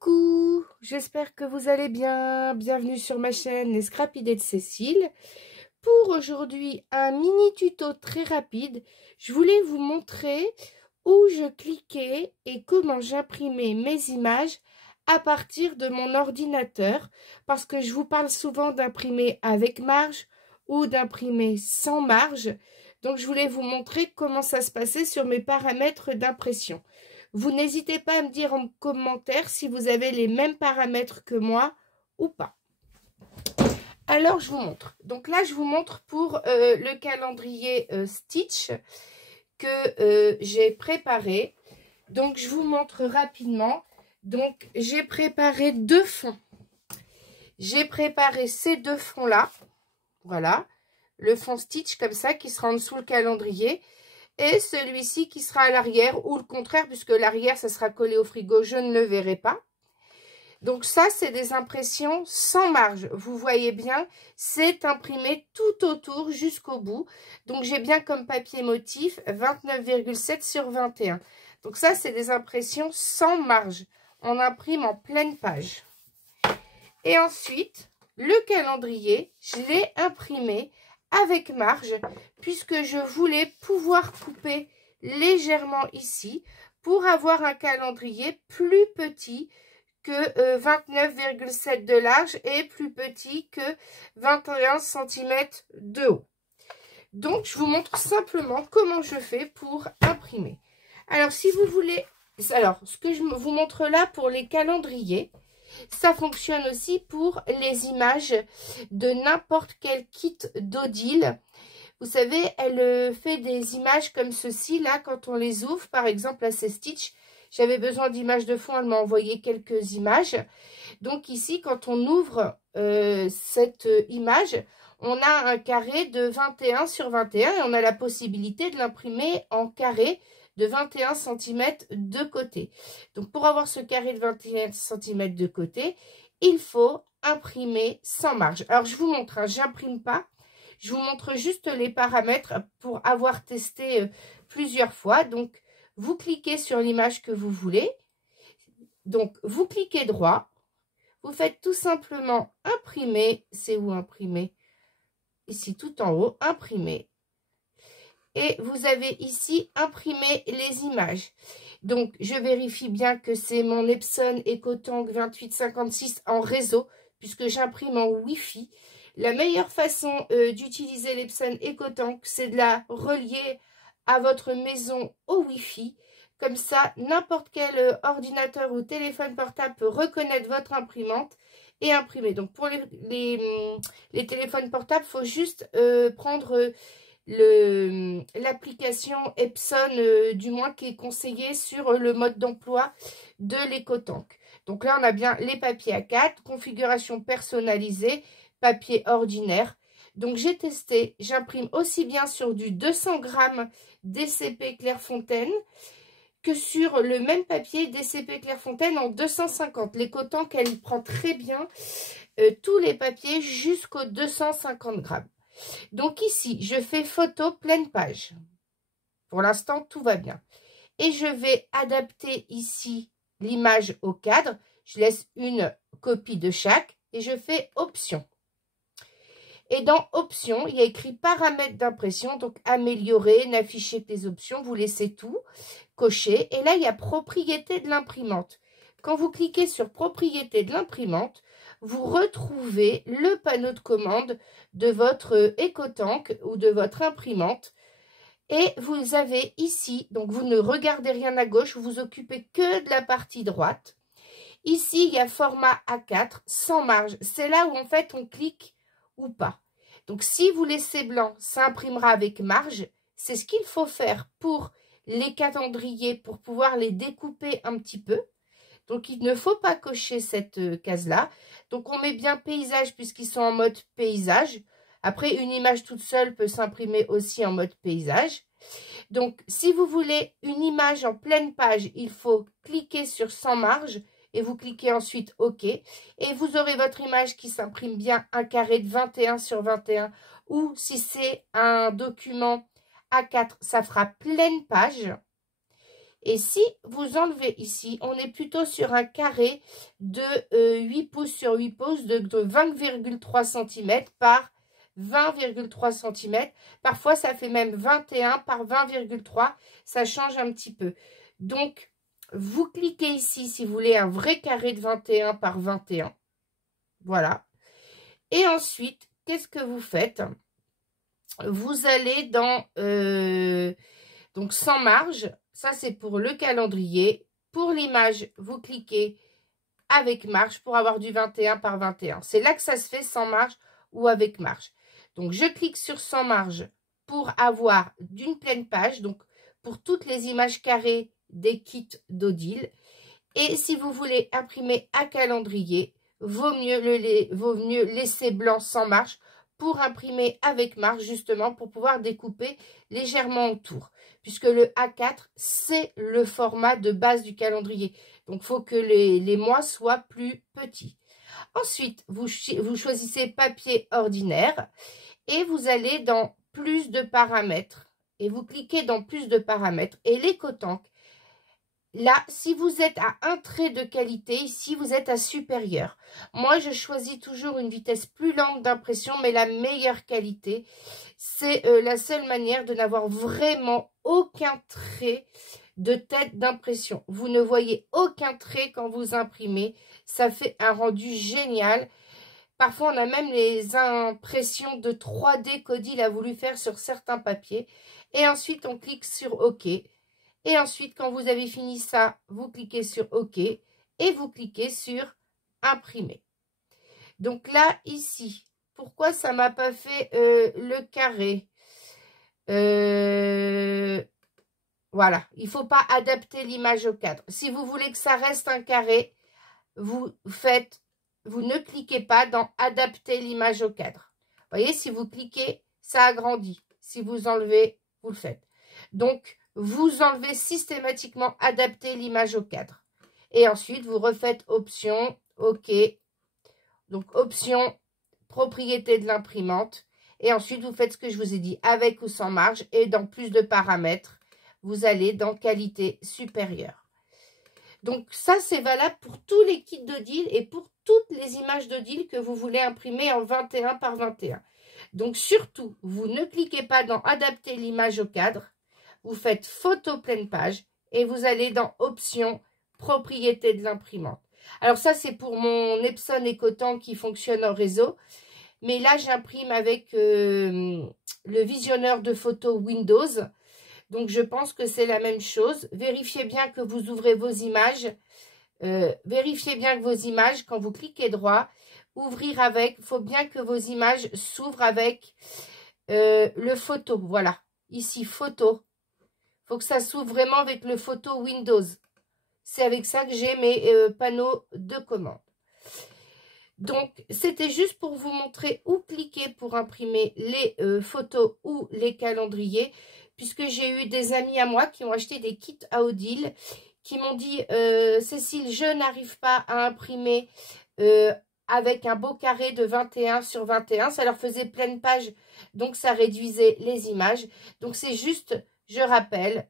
Coucou, j'espère que vous allez bien. Bienvenue sur ma chaîne Les Scrap Idées de Cécile. Pour aujourd'hui, un mini tuto très rapide. Je voulais vous montrer où je cliquais et comment j'imprimais mes images à partir de mon ordinateur. Parce que je vous parle souvent d'imprimer avec marge ou d'imprimer sans marge. Donc je voulais vous montrer comment ça se passait sur mes paramètres d'impression. Vous n'hésitez pas à me dire en commentaire si vous avez les mêmes paramètres que moi ou pas. Alors, je vous montre. Donc là, je vous montre pour le calendrier Stitch que j'ai préparé. Donc, je vous montre rapidement. Donc, j'ai préparé deux fonds. J'ai préparé ces deux fonds-là. Voilà. Le fond Stitch comme ça qui sera en dessous le calendrier. Et celui-ci qui sera à l'arrière ou le contraire, puisque l'arrière, ça sera collé au frigo, je ne le verrai pas. Donc ça, c'est des impressions sans marge. Vous voyez bien, c'est imprimé tout autour jusqu'au bout. Donc j'ai bien comme papier motif 29,7 sur 21. Donc ça, c'est des impressions sans marge. On imprime en pleine page. Et ensuite, le calendrier, je l'ai imprimé avec marge, puisque je voulais pouvoir couper légèrement ici pour avoir un calendrier plus petit que 29,7 de large et plus petit que 21 cm de haut. Donc, je vous montre simplement comment je fais pour imprimer. Alors, si vous voulez... Alors, ce que je vous montre là pour les calendriers, ça fonctionne aussi pour les images de n'importe quel kit d'Odile. Vous savez, elle fait des images comme ceci, là, quand on les ouvre. Par exemple, là, c'est Stitch. J'avais besoin d'images de fond, elle m'a envoyé quelques images. Donc ici, quand on ouvre cette image, on a un carré de 21 sur 21 et on a la possibilité de l'imprimer en carré de 21 cm de côté. Donc, pour avoir ce carré de 21 cm de côté, il faut imprimer sans marge. Alors, je vous montre, hein, j'imprime pas. Je vous montre juste les paramètres pour avoir testé plusieurs fois. Donc, vous cliquez sur l'image que vous voulez. Donc, vous cliquez droit. Vous faites tout simplement imprimer. C'est où imprimer? Ici, tout en haut, imprimer. Et vous avez ici imprimé les images. Donc, je vérifie bien que c'est mon Epson EcoTank 2856 en réseau, puisque j'imprime en Wi-Fi. La meilleure façon d'utiliser l'Epson EcoTank, c'est de la relier à votre maison au Wi-Fi. Comme ça, n'importe quel ordinateur ou téléphone portable peut reconnaître votre imprimante et imprimer. Donc, pour les téléphones portables, il faut juste prendre... l'application Epson, du moins qui est conseillée sur le mode d'emploi de l'EcoTank. Donc là, on a bien les papiers A4, configuration personnalisée, papier ordinaire. Donc j'ai testé, j'imprime aussi bien sur du 200 grammes DCP Clairefontaine que sur le même papier DCP Clairefontaine en 250. L'EcoTank, elle prend très bien tous les papiers jusqu'aux 250 grammes. Donc ici, je fais photo pleine page. Pour l'instant, tout va bien. Et je vais adapter ici l'image au cadre. Je laisse une copie de chaque et je fais option. Et dans option, il y a écrit paramètres d'impression. Donc améliorer, n'afficher que les options. Vous laissez tout cocher. Et là, il y a propriété de l'imprimante. Quand vous cliquez sur propriété de l'imprimante, vous retrouvez le panneau de commande de votre EcoTank ou de votre imprimante. Et vous avez ici, donc vous ne regardez rien à gauche, vous vous occupez que de la partie droite. Ici, il y a format A4 sans marge. C'est là où en fait on clique ou pas. Donc si vous laissez blanc, ça imprimera avec marge. C'est ce qu'il faut faire pour les calendriers, pour pouvoir les découper un petit peu. Donc, il ne faut pas cocher cette case-là. Donc, on met bien paysage puisqu'ils sont en mode paysage. Après, une image toute seule peut s'imprimer aussi en mode paysage. Donc, si vous voulez une image en pleine page, il faut cliquer sur sans marge et vous cliquez ensuite OK. Et vous aurez votre image qui s'imprime bien un carré de 21 sur 21. Ou si c'est un document A4, ça fera pleine page. Et si vous enlevez ici, on est plutôt sur un carré de 8 pouces sur 8 pouces de 20,3 cm par 20,3 cm. Parfois, ça fait même 21 par 20,3. Ça change un petit peu. Donc, vous cliquez ici si vous voulez un vrai carré de 21 par 21. Voilà. Et ensuite, qu'est-ce que vous faites? Vous allez dans donc sans marge. Ça, c'est pour le calendrier. Pour l'image, vous cliquez avec marge pour avoir du 21 par 21. C'est là que ça se fait sans marge ou avec marge. Donc, je clique sur sans marge pour avoir d'une pleine page. Donc, pour toutes les images carrées des kits d'Odile. Et si vous voulez imprimer à calendrier, vaut mieux laisser blanc sans marge pour imprimer avec marge, justement, pour pouvoir découper légèrement autour. Puisque le A4, c'est le format de base du calendrier. Donc, il faut que les mois soient plus petits. Ensuite, vous choisissez papier ordinaire et vous allez dans plus de paramètres. Et vous cliquez dans plus de paramètres. Et l'écotank, là, si vous êtes à un trait de qualité, ici, vous êtes à supérieur. Moi, je choisis toujours une vitesse plus lente d'impression, mais la meilleure qualité. C'est la seule manière de n'avoir vraiment aucun trait de tête d'impression. Vous ne voyez aucun trait quand vous imprimez. Ça fait un rendu génial. Parfois, on a même les impressions de 3D qu'Odile a voulu faire sur certains papiers. Et ensuite, on clique sur OK. Et ensuite, quand vous avez fini ça, vous cliquez sur OK et vous cliquez sur imprimer. Donc là, ici, pourquoi ça ne m'a pas fait le carré? Voilà, il ne faut pas adapter l'image au cadre. Si vous voulez que ça reste un carré, vous ne cliquez pas dans adapter l'image au cadre. Vous voyez, si vous cliquez, ça agrandit. Si vous enlevez, vous le faites. Donc, vous enlevez systématiquement adapter l'image au cadre. Et ensuite, vous refaites option, OK. Donc, option, propriété de l'imprimante. Et ensuite, vous faites ce que je vous ai dit, avec ou sans marge. Et dans plus de paramètres, vous allez dans qualité supérieure. Donc, ça, c'est valable pour tous les kits d'Odile et pour toutes les images d'Odile que vous voulez imprimer en 21 par 21. Donc, surtout, vous ne cliquez pas dans adapter l'image au cadre. Vous faites photo pleine page et vous allez dans options, propriété de l'imprimante. Alors ça, c'est pour mon Epson EcoTank qui fonctionne en réseau. Mais là, j'imprime avec le visionneur de photos Windows. Donc, je pense que c'est la même chose. Vérifiez bien que vous ouvrez vos images. Vérifiez bien que vos images, quand vous cliquez droit, ouvrir avec, il faut bien que vos images s'ouvrent avec le photo. Voilà, ici, photo. Il faut que ça s'ouvre vraiment avec le photo Windows. C'est avec ça que j'ai mes panneaux de commande. Donc, c'était juste pour vous montrer où cliquer pour imprimer les photos ou les calendriers. Puisque j'ai eu des amis à moi qui ont acheté des kits à Odile, qui m'ont dit « Cécile, je n'arrive pas à imprimer avec un beau carré de 21 sur 21. » Ça leur faisait pleine page, donc ça réduisait les images. Donc, c'est juste... Je rappelle,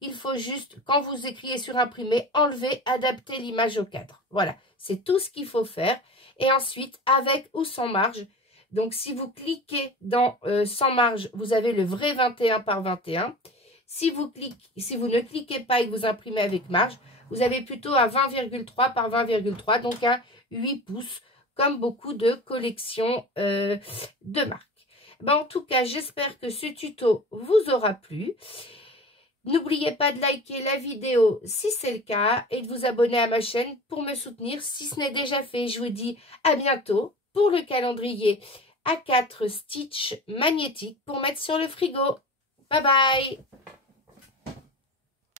il faut juste, quand vous écrivez sur imprimer, enlever, adapter l'image au cadre. Voilà, c'est tout ce qu'il faut faire. Et ensuite, avec ou sans marge. Donc, si vous cliquez dans sans marge, vous avez le vrai 21 par 21. Si vous ne cliquez pas et que vous imprimez avec marge, vous avez plutôt un 20,3 par 20,3, donc un 8 pouces, comme beaucoup de collections de marques. Ben, en tout cas, j'espère que ce tuto vous aura plu. N'oubliez pas de liker la vidéo si c'est le cas et de vous abonner à ma chaîne pour me soutenir si ce n'est déjà fait. Je vous dis à bientôt pour le calendrier A4 Stitch magnétique pour mettre sur le frigo. Bye bye!